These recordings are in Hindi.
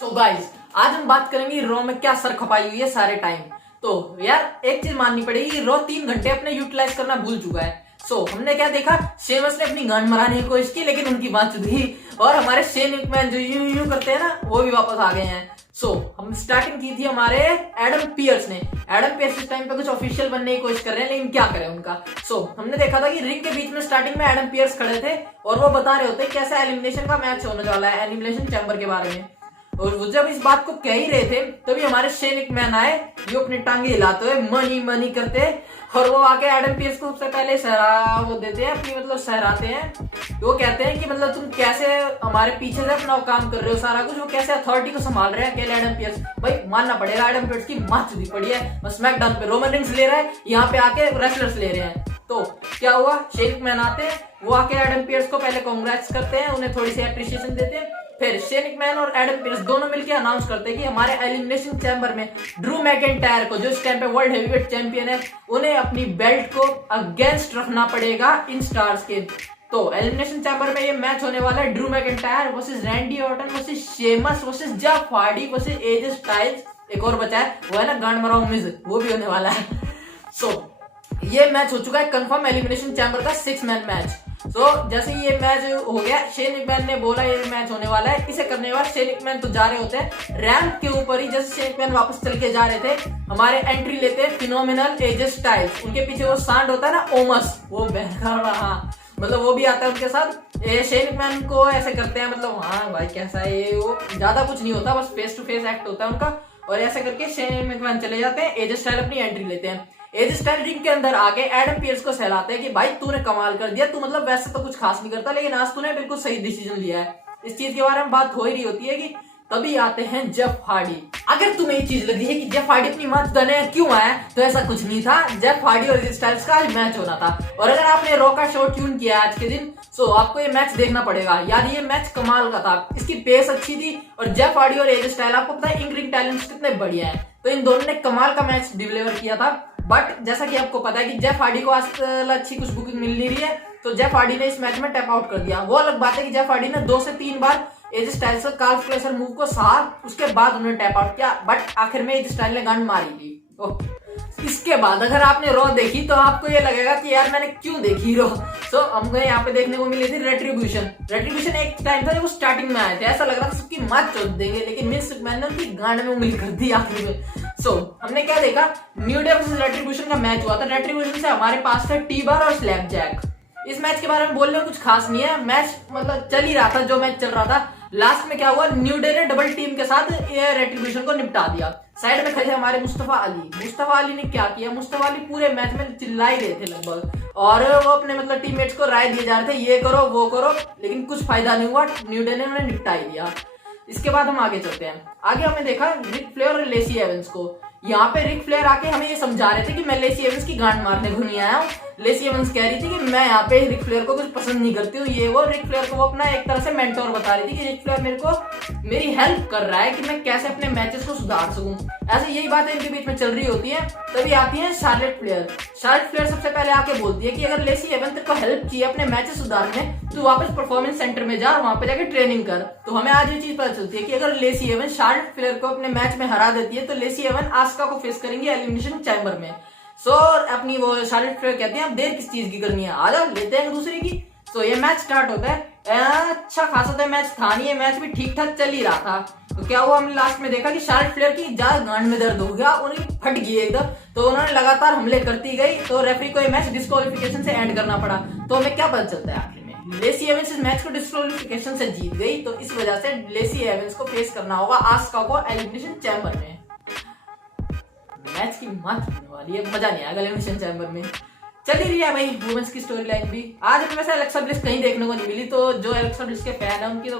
सो गाइस, आज हम बात करेंगे रॉ में क्या सर खपाई हुई है सारे टाइम। तो यार एक चीज माननी पड़ेगी, रॉ 3 घंटे अपने यूटिलाइज करना भूल चुका है। हमने क्या देखा, शेमस ने अपनी गांड मराने की कोशिश की लेकिन उनकी बात चुदी और हमारे शेन मैकमैन जो यूं यूं करते हैं ना, वो भी वापस आ गए हैं। हम स्टार्टिंग की थी हमारे एडम पियर्स ने। एडम पियर्स इस टाइम पे कुछ ऑफिशियल बनने की कोशिश कर रहे हैं, लेकिन क्या करें उनका। हमने देखा था कि रिंग के बीच में स्टार्टिंग में एडम पियर्स खड़े थे और वो बता रहे होते कैसे एलिमिनेशन का मैच होने वाला है, एलिमिनेशन चैम्बर के बारे में। और वो जब इस बात को कह ही रहे थे तभी हमारे शेन मैन आए, जो अपने टांगे हिलाते हुए मनी मनी करते, और वो आके एडम पियर्स को सबसे पहले वो देते हैं अपनी, मतलब सहराते हैं। वो कहते हैं कि मतलब तुम कैसे हमारे पीछे से अपना काम कर रहे हो, सारा कुछ वो कैसे अथॉरिटी को संभाल रहे हैं अकेले एडम पियर्स। भाई मानना पड़ेगा, एडम पियर्स की मात चुदी पड़ी है। बस स्मैकडाउन पे रोमन रिंग्स ले रहा है, यहाँ पे आके रेसलर्स ले रहे हैं। तो क्या हुआ, शेन मैन आते हैं, वो आके एडम पियर्स को पहले कांग्रेट्स करते हैं, उन्हें थोड़ी सी एप्रिसिएशन देते हैं। फिर शेन मैन और एडम पियर्स दोनों मिलकर अनाउंस करते हैं कि हमारे एलिमिनेशन चैम्बर में ड्रू मैकिंटायर को, जो इस टाइम पे वर्ल्ड हेवीवेट चैंपियन है, उन्हें अपनी बेल्ट को अगेंस्ट रखना पड़ेगा इन स्टार्स के। तो एलिमिनेशन चैम्बर में ये मैच होने वाला है, Drew McIntyre versus Randy Orton versus Sheamus versus Jeff Hardy versus AJ Styles. एक और बचा है, वो है ना गांड मराओ मिज, वो भी होने वाला है। ये मैच हो चुका है कंफर्म, एलिमिनेशन चैम्बर का 6 मैन मैच। जैसे ये मैच हो गया, शेन मैकमैन ने बोला ये मैच होने वाला है, इसे करने के बाद शेन मैकमैन तो जा रहे होते हैं रैंप के ऊपर ही। जैसे शेन मैकमैन वापस चल के जा रहे थे, हमारे एंट्री लेते हैं फिनोमिनल एजे स्टाइल्स। उनके पीछे वो सांड होता है ना, ओमस, वो हाँ मतलब वो भी आता है उनके साथ। शेन मैकमैन को ऐसे करते हैं, मतलब हाँ भाई कैसा है ये, वो ज्यादा कुछ नहीं होता, बस फेस टू फेस एक्ट होता है उनका। और ऐसे करके शेन मैकमैन चले जाते हैं, एजे स्टाइल अपनी एंट्री लेते हैं। एज स्टाइल रिंग के अंदर आके एडम पियर्स को सहलाते हैं कि भाई तूने कमाल कर दिया, तू मतलब वैसे तो कुछ खास नहीं करता लेकिन आज तूने बिल्कुल सही डिसीजन लिया है। इस चीज के बारे में बात हो ही रही होती है कि तभी आते हैं जेफ हार्डी। अगर तुम्हें ये चीज लगी है कि जेफ हार्डी अपनी मात दाने क्यों आया, तो ऐसा कुछ नहीं था। जेफ हार्डी और एज स्टाइल्स का आज मैच होना था, और अगर आपने रॉ का शो ट्यून किया आज के दिन, आपको ये मैच देखना पड़ेगा यार। ये मैच कमाल का था, इसकी पेस अच्छी थी, और जेफ हार्डी और एज स्टाइल, आपको पता है इन रिंग टैलेंट्स कितने बढ़िया है। तो इन दोनों ने कमाल का मैच डिलीवर किया था। बट जैसा कि आपको पता है कि जेफ हार्डी को आज अच्छी कुछ बुकिंग मिल नहीं रही है, तो जेफ हार्डी ने इस मैच में टैप आउट कर दिया। वो अलग बात है कि जेफ हार्डी ने 2 से 3 बार एज स्टाइल से काल्फ क्लेशर मूव को सहा, उसके बाद उन्होंने टैप आउट किया, बट आखिर में एज स्टाइल ने गांड मारी थी। इसके बाद अगर आपने रॉ देखी तो आपको ये लगेगा कि यार मैंने क्यों देखी रॉ। हमको यहाँ पे देखने को मिली थी रेट्रीब्यूशन एक टाइम था जब वो स्टार्टिंग में आए थे, ऐसा लग रहा था सबकी मात चोट देंगे, लेकिन मिस मैन ने उनकी गांड में उंगली कर दी आखिर में। हमने क्या देखा, न्यू डे वर्सेस रेट्रीब्यूशन का मैच हुआ था। रेट्रीब्यूशन से हमारे पास थे टी-बार और स्लैप जैक। इस मैच के बारे में बोलने में कुछ खास नहीं है, मैच मतलब चल ही रहा था, जो मैच चल रहा था। लास्ट में क्या हुआ, न्यू डे ने डबल टीम के साथ ये रेट्रीब्यूशन को निपटा दिया। साइड में खड़े हमारे मुस्तफा अली ने क्या किया, मुस्तफा अली पूरे मैच में चिल्ला ही रहे थे लगभग, और वो अपने मतलब टीममेट्स को राय दिए जा रहे थे ये करो वो करो, लेकिन कुछ फायदा नहीं हुआ, न्यू डे ने उन्हें निपटा ही दिया। इसके बाद हम आगे चलते हैं। आगे हमने देखा रिक फ्लेयर और लेसी एवंस को। यहाँ पे रिक फ्लेयर आके हमें ये समझा रहे थे कि मैं लेसी एवंस की गांड मारने को नहीं आया हूँ। लेसी एवंस कह रही थी कि मैं यहाँ पे रिक फ्लेयर को कुछ पसंद नहीं करती हूँ, ये वो। रिक फ्लेयर को वो अपना एक तरह से मेंटोर बता रही थी कि रिक फ्लेयर मेरे को मेरी हेल्प कर रहा है कि मैं कैसे अपने मैचेस को सुधार सकूं। ऐसे यही बातें इनके बीच में चल रही होती है। तभी आती है शार्लेट फ्लेयर सबसे पहले आके बोलती है कि अगर लेसी एवंस तेरे को हेल्प चाहिए अपने मैचेस सुधारने, तो वापस परफॉर्मेंस सेंटर में जा, वहां पे जाके ट्रेनिंग कर। तो हमें आज ये चीज पता चलती है कि अगर लेसी एवंस शार्लेट फ्लेयर को अपने मैच में हरा देती है, तो लेसी एवंस आस्का को फेस करेंगे एलिमिनेशन चैम्बर में। अपनी वो शार्लेट फ्लेयर कहती है अब देर किस चीज की करनी है, आ जाओ लेते हैं एक दूसरे की। ये मैच स्टार्ट होता है। अच्छा खासा तो मैच था नहीं, ये मैच भी ठीक ठाक चल ही रहा था। तो क्या हुआ, हमने लास्ट में देखा कि शार्लेट फ्लेयर की ज्यादा गांड में दर्द हो गया, उन्हें फट गई एकदम। तो उन्होंने लगातार हमले करती गई, तो रेफरी को ये मैच डिस्क्वालिफिकेशन से एंड करना पड़ा। तो हमें क्या पता चलता है आखिर में, लेसी एवंस इस मैच को डिस्क्वालिफिकेशन से जीत गई। तो इस वजह से लेसी एवंस को फेस करना होगा आस्का को एलिमिनेशन चैम्बर में। मैच की मात होने वाली है, मजा नहीं आएगा एलिमिनेशन चैम्बर में। चल ही रही है भाई वुमेन्स की स्टोरी लाइन भी। आज हमें वैसे एलेक्सा ब्लिस कहीं देखने को नहीं मिली, तो जो एलेक्सा ब्लिस के फैन है उनकी तो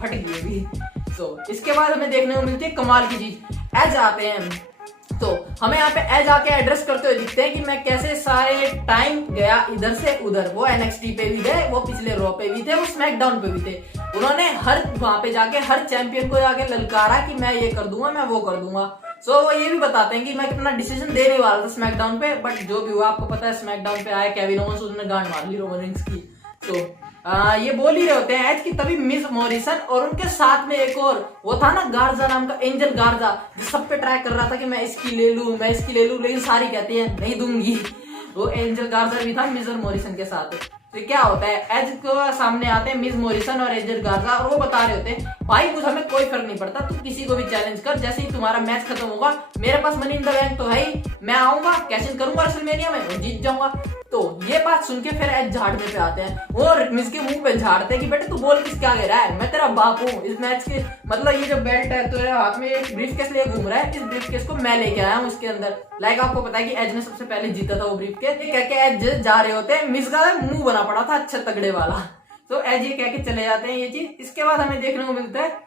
फट गई अभी। इसके बाद हमें देखने को मिलती है कमाल की चीज, एज आते हैं। हमें यहाँ पे एज आके एड्रेस करते हुए दिखते हैं कि मैं कैसे सारे टाइम गया इधर से उधर। वो एनएक्सटी पे भी गए, वो पिछले रॉ पे भी थे, वो स्मैकडाउन पे भी थे। उन्होंने हर वहां पे जाके हर चैंपियन को जाके ललकारा कि मैं ये कर दूंगा, मैं वो कर दूंगा। वो ये भी बताते हैं कि मैं अपना डिसीजन देने वाला था स्मैकडाउन पे, बट जो भी हुआ आपको पता है, स्मैकडाउन पे आया केविन ओवंस, उसने गांड मार ली रोमन रिंग्स की। ये बोल ही रहे होते हैं एज कि तभी मिस मॉरिसन और उनके साथ में एक और वो था ना गार्जा नाम का, एंजल गार्जा, जो सब पे ट्राई कर रहा था कि मैं इसकी ले लूं, मैं इसकी ले लूं, लेकिन सारी कहती है नहीं दूंगी। वो एंजल गार्जा भी था मिस मॉरिसन के साथ। तो क्या होता है एज को सामने आते हैं मिस मॉरिसन और एंजल गार्जा और वो बता रहे होते हैं भाई कुछ हमें कोई फर्क नहीं पड़ता, तू किसी को भी चैलेंज कर, जैसे ही तुम्हारा मैच खत्म होगा मेरे पास मनी इन द बैंक तो है ही, मैं आऊंगा कैश इन करूंगा रेसलमेनिया में और जीत जाऊंगा। तो ये बात सुन के फिर एज झाड़ने पे आते हैं और मिस के मुंह पे झाड़ते हैं कि बेटे तू बोल किसके आगे रहा है, मैं तेरा बाप हूँ। इस मैच के मतलब ये जो बेल्ट है तेरे हाथ में एक ब्रीफ केस लिए घूम रहा है, इस ब्रीफ केस को मैं लेके आया हूँ इसके अंदर। लाइक आपको पता है कि एज ने सबसे पहले जीता था वो ब्रीफ केस। ये कह के एज जा रहे होते हैं, मिस का मुंह बना पड़ा था अच्छा तगड़े वाला। तो एज ये कह के चले जाते हैं ये चीज। इसके बाद हमें देखने को मिलता है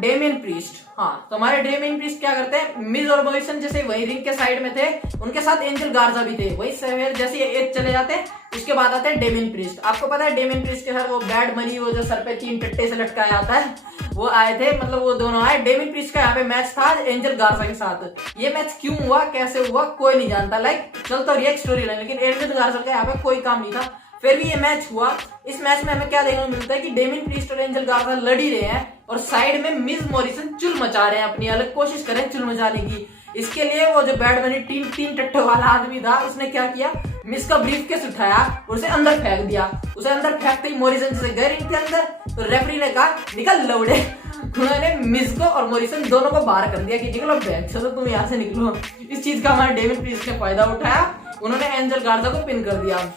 डेमियन प्रीस्ट। हाँ तो हमारे डेमियन प्रीस्ट क्या करते हैं, मिज और मॉरिसन जैसे वही रिंग के साइड में थे, उनके साथ एंजल गार्जा भी थे, वही जैसे एज चले जाते हैं। उसके बाद आते हैं डेमियन प्रीस्ट। आपको पता है डेमियन प्रीस्ट के साथ वो बैड मनी, वो जो सर पे 3 टट्टे से लटकाया आता है, वो आए थे, मतलब वो दोनों आए। डेमियन प्रीस्ट का यहाँ पे मैच था एंजल गार्जा के साथ। ये मैच क्यों हुआ कैसे हुआ कोई नहीं जानता, लाइक चलता रिएक्ट स्टोरी लाइन, लेकिन एंजल गार्जा का यहाँ पे कोई काम नहीं था। फिर भी ये मैच हुआ। इस मैच में हमें क्या देखने को मिलता है कि डेमियन प्रीस्ट और एंजल गार्जा लड़ ही रहे हैं और साइड में मिज मॉरिसन चुल मचा रहे हैं, अपनी अलग कोशिश कर रहे हैं चुल मचाने की। इसके लिए वो जो बैड मनी 3 टट्टे वाला आदमी था उसने क्या किया, मिस का ब्रीफ केस उठाया और उसे अंदर फेंक दिया। उसे अंदर फेंकते ही मॉरिसन से गए रिंग के अंदर, तो रेफरी ने कहा निकल लौड़े। उन्होंने मिस को और मॉरिसन दोनों को बाहर कर दिया कि निकलो बैंक, चलो तुम यहाँ से निकलो। इस चीज का हमारे डेमियन प्रीस्ट ने फायदा उठाया, उन्होंने एंजल गार्जा को पिन कर दिया।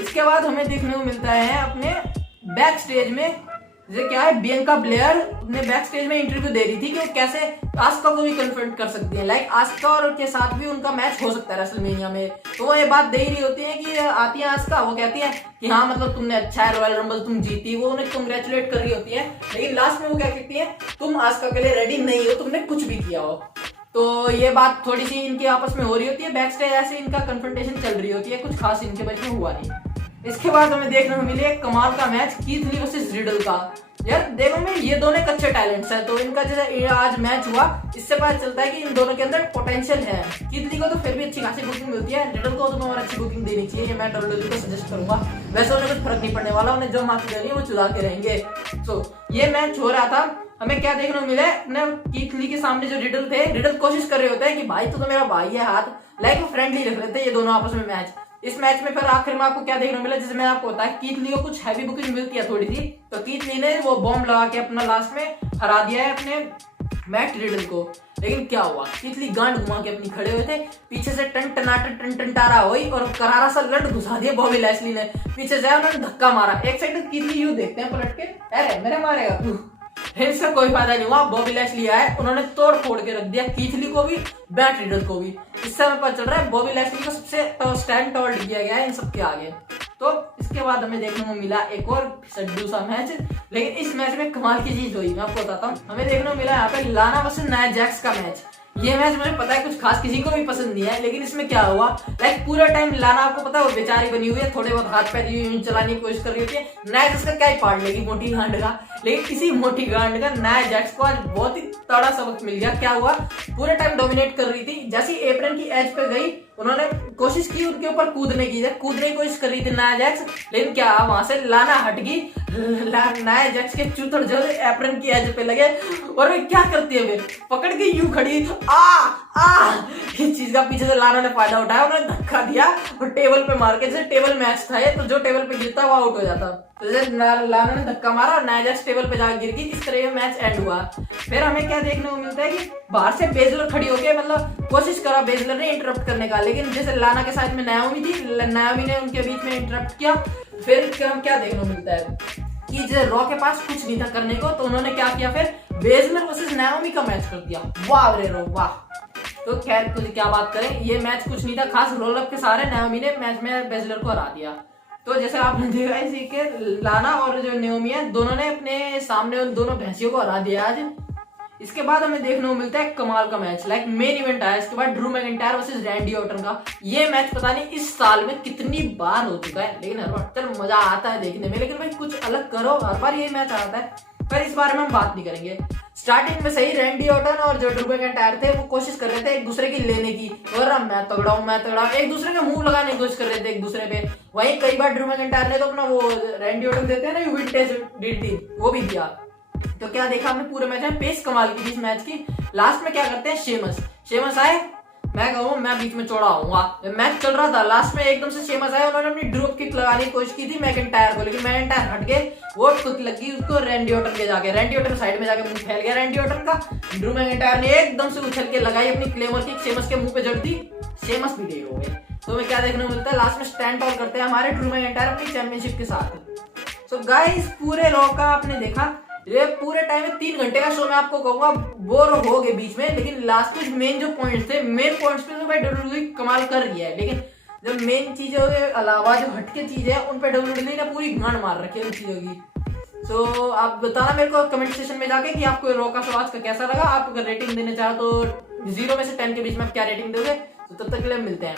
इसके बाद हमें देखने को मिलता है अपने बैक स्टेज में, जो क्या है बियंका ब्लेयर ने बैक स्टेज में इंटरव्यू दे रही थी कि वो कैसे आस्का को भी कन्फ्रंट कर सकती है, लाइक आस्का और के साथ भी उनका मैच हो सकता है रेसलमेनिया में। तो वो ये बात दे रही होती है कि आती है आस्का, वो कहती है कि हाँ मतलब तुमने अच्छा है, रॉयल रंबल तुम जीती, वो उन्हें कंग्रेचुलेट कर रही होती है। लेकिन लास्ट में वो क्या कहती है, तुम आस्का के लिए रेडी नहीं हो, तुमने कुछ भी किया हो। तो ये बात थोड़ी सी इनकी आपस में हो रही होती है बैक स्टेज, ऐसे इनका कन्फ्रंटेशन चल रही होती है, कुछ खास इनके बीच में हुआ नहीं। इसके बाद हमें देखने को मिले एक कमाल का match Keith Lee versus Riddle का। यार देखो में ये दोनों कच्चे टैलेंट्स हैं, तो इनका जैसे आज मैच हुआ इससे पता चलता है कि इन दोनों के अंदर पोटेंशियल है। कीथ ली को तो फिर भी अच्छी खासी बुकिंग मिलती है, रिडल को तो और अच्छी बुकिंग देनी चाहिए, ये मैं डब्ल्यूडब्ल्यूई को सजेस्ट करूंगा। वैसे उन्हें कुछ फर्क नहीं पड़ने वाला, उन्हें जो माफी देनी है वो चुरा के रहेंगे। तो ये मैच हो रहा था, हमें क्या देखने को मिला है, कीथ ली के सामने जो रिडल थे, रिडल कोशिश कर रहे होते हैं कि भाई तू तो मेरा भाई है हाथ, लाइक वो फ्रेंडली रख रहे थे ये दोनों आपस में मैच। इस मैच में फिर आखिर में आपको क्या देखने को मिला, जिसमें आपको होता है कीथ ली को कुछ हैवी बुकिंग मिलती है थोड़ी सी, तो कीथ ली ने वो बॉम्ब लगा के अपना लास्ट में हरा दिया है अपने मैट रिडल को। लेकिन क्या हुआ, कीथ ली गांड घुमा के अपनी खड़े हुए थे, पीछे से टन टंटारा हुई और करारा सा लट घुसा दिया बॉबी लैशली ने। पीछे से उन्होंने धक्का मारा, एक साइड कीथ ली यूं देखते हैं पलट के, अरे मेरे मारेगा तू। इससे कोई फायदा नहीं हुआ, बॉबी लैशली आए, उन्होंने तोड़ फोड़ के रख दिया कीथ ली को भी, मैट रिडल को भी। इससे हमें पता चल रहा है बॉबी लैशली को सबसे स्टैंड टॉल दिया गया है इन सबके आगे। तो इसके बाद हमें देखने को मिला एक और सड्डू सा मैच, लेकिन इस मैच में कमाल की चीज हुई, मैं आपको बताता हूँ। हमें देखने को मिला यहाँ पे लाना वर्सेस नाया जैक्स का मैच। ये मैच मुझे पता है कुछ खास किसी को भी पसंद नहीं है, लेकिन इसमें क्या हुआ, लाइक पूरा टाइम लाना आपको पता है वो बेचारी बनी हुई है, थोड़े बहुत हाथ पैर यूं चलाने की कोशिश कर रही होती है, नाया जैक्स का क्या ही पाड़ लेगी मोटी गांड का। लेकिन किसी मोटी गांड का नाया जैक्स को आज बहुत ही तड़ा सबक मिल गया। क्या हुआ, पूरे टाइम डोमिनेट कर रही थी, जैसी एप्रन की एज पे गई उन्होंने कोशिश की उनके ऊपर कूदने की कोशिश कर रही थी नाया जैक्स, लेकिन क्या वहां से लाना हट गई, नाया जैक्स के चूथड़ जो एप्रन की एज पे लगे और वे क्या करती है, वे पकड़ के यूं खड़ी इस चीज का पीछे से लाना ने फायदा उठाया, उन्होंने धक्का दिया और टेबल पे मार के, जैसे टेबल मैच था ये, तो जो टेबल पे गिरता वो आउट हो जाता। तो जैसे लाना ने धक्का मारा और नाया जैक्स टेबल पे जाकर गिर गई, इस तरह ये मैच एंड हुआ। फिर हमें क्या देखने को मिलता है कि बाहर से बेजलर खड़ी होके मतलब कोशिश करा बेजलर ने इंटरप्ट करने का, लेकिन जैसे लाना के साथ में नायोमी थी, नायोमी ने उनके बीच में इंटरप्ट किया। फिर हम क्या देखने को मिलता है कि जैसे रॉ के पास कुछ नहीं था करने को, तो उन्होंने क्या किया, फिर बेजलर वर्सेस नायोमी का मैच कर दिया। वाह रे रो वाह। तो खैर कुछ क्या बात करें, ये मैच कुछ नहीं था खास, रोल अप के सहारे नायोमी ने मैच में बेजलर को हरा दिया। तो जैसे आपने देखा इसी के लाना और जो नायोमी है दोनों ने अपने सामने उन दोनों भैंसियों को हरा दिया आज। इसके बाद हमें देखने को मिलता है कमाल का मैच, लाइक मेन इवेंट आया इसके बाद Drew McIntyre versus Randy Orton का। ये मैच पता नहीं इस साल में कितनी बार हो चुका है, लेकिन हर बार चल मजा आता है देखने में, लेकिन भाई कुछ अलग करो, हर बार ये मैच आता है, पर इस बारे में हम बात नहीं करेंगे। स्टार्टिंग में सही रैंडी ऑर्टन और जो ड्रू मैकिंटायर थे वो कोशिश कर रहे थे एक दूसरे की लेने की, और मैं तगड़ा हूं, मैं तगड़ा हूं, एक दूसरे के मुंह लगाने की कोशिश कर रहे थे एक दूसरे पे। वहीं कई बार ड्रू मैकिंटायर ने तो अपना वो रैंडी ऑर्टन देते हैं ना विंटेज डीटी, वो भी दिया। तो क्या देखा हमने पूरे मैच में, पेस कमाल की थी इस मैच की। लास्ट में क्या करते हैं, शेमस आए, मैं कहूँ मैं बीच में चौड़ा आऊंगा, मैच चल रहा था, लास्ट में एकदम से शेमस आए, उन्होंने अपनी ड्रॉप किक लगाने की कोशिश की थी मैकिंटायर को, लेकिन मैकिंटायर हट गए, वो खुद लगी उसको रैंडी ऑर्टन के जाके, रैंडी ऑर्टन साइड में जाके मुंह फैल गया रैंडी ऑर्टन का। ड्रू मैकिंटायर ने एकदम से उछल के लगाई अपनी क्लेमर किक, शेमस के मुंह पे जड़ दी, शेमस भी डेड हो गए। तो हमें क्या देखने को मिलता है, लास्ट में स्टैंड टॉल करते हैं हमारे ड्रू मैकिंटायर अपनी चैंपियनशिप के साथ। सो गाइस पूरे रॉ का आपने देखा, ये पूरे टाइम में 3 घंटे का शो, मैं आपको कहूंगा बोर हो गए बीच में, लेकिन लास्ट कुछ मेन जो पॉइंट्स थे, मेन पॉइंट्स पे तो भाई डब्ल्यूडब्ल्यूई कमाल कर रही है, लेकिन जब मेन चीजों के अलावा जो हटके चीजें हैं उन पे डब्ल्यूडब्ल्यूई ने पूरी गांड मार रखी है उन चीजों की। सो आप बताना मेरे को कमेंट सेक्शन में जाके कि आपको रॉ का शो आज का कैसा लगा। आप अगर रेटिंग देना चाहो तो 0 में से 10 के बीच में आप क्या रेटिंग दोगे। तो तब तक के लिए मिलते हैं।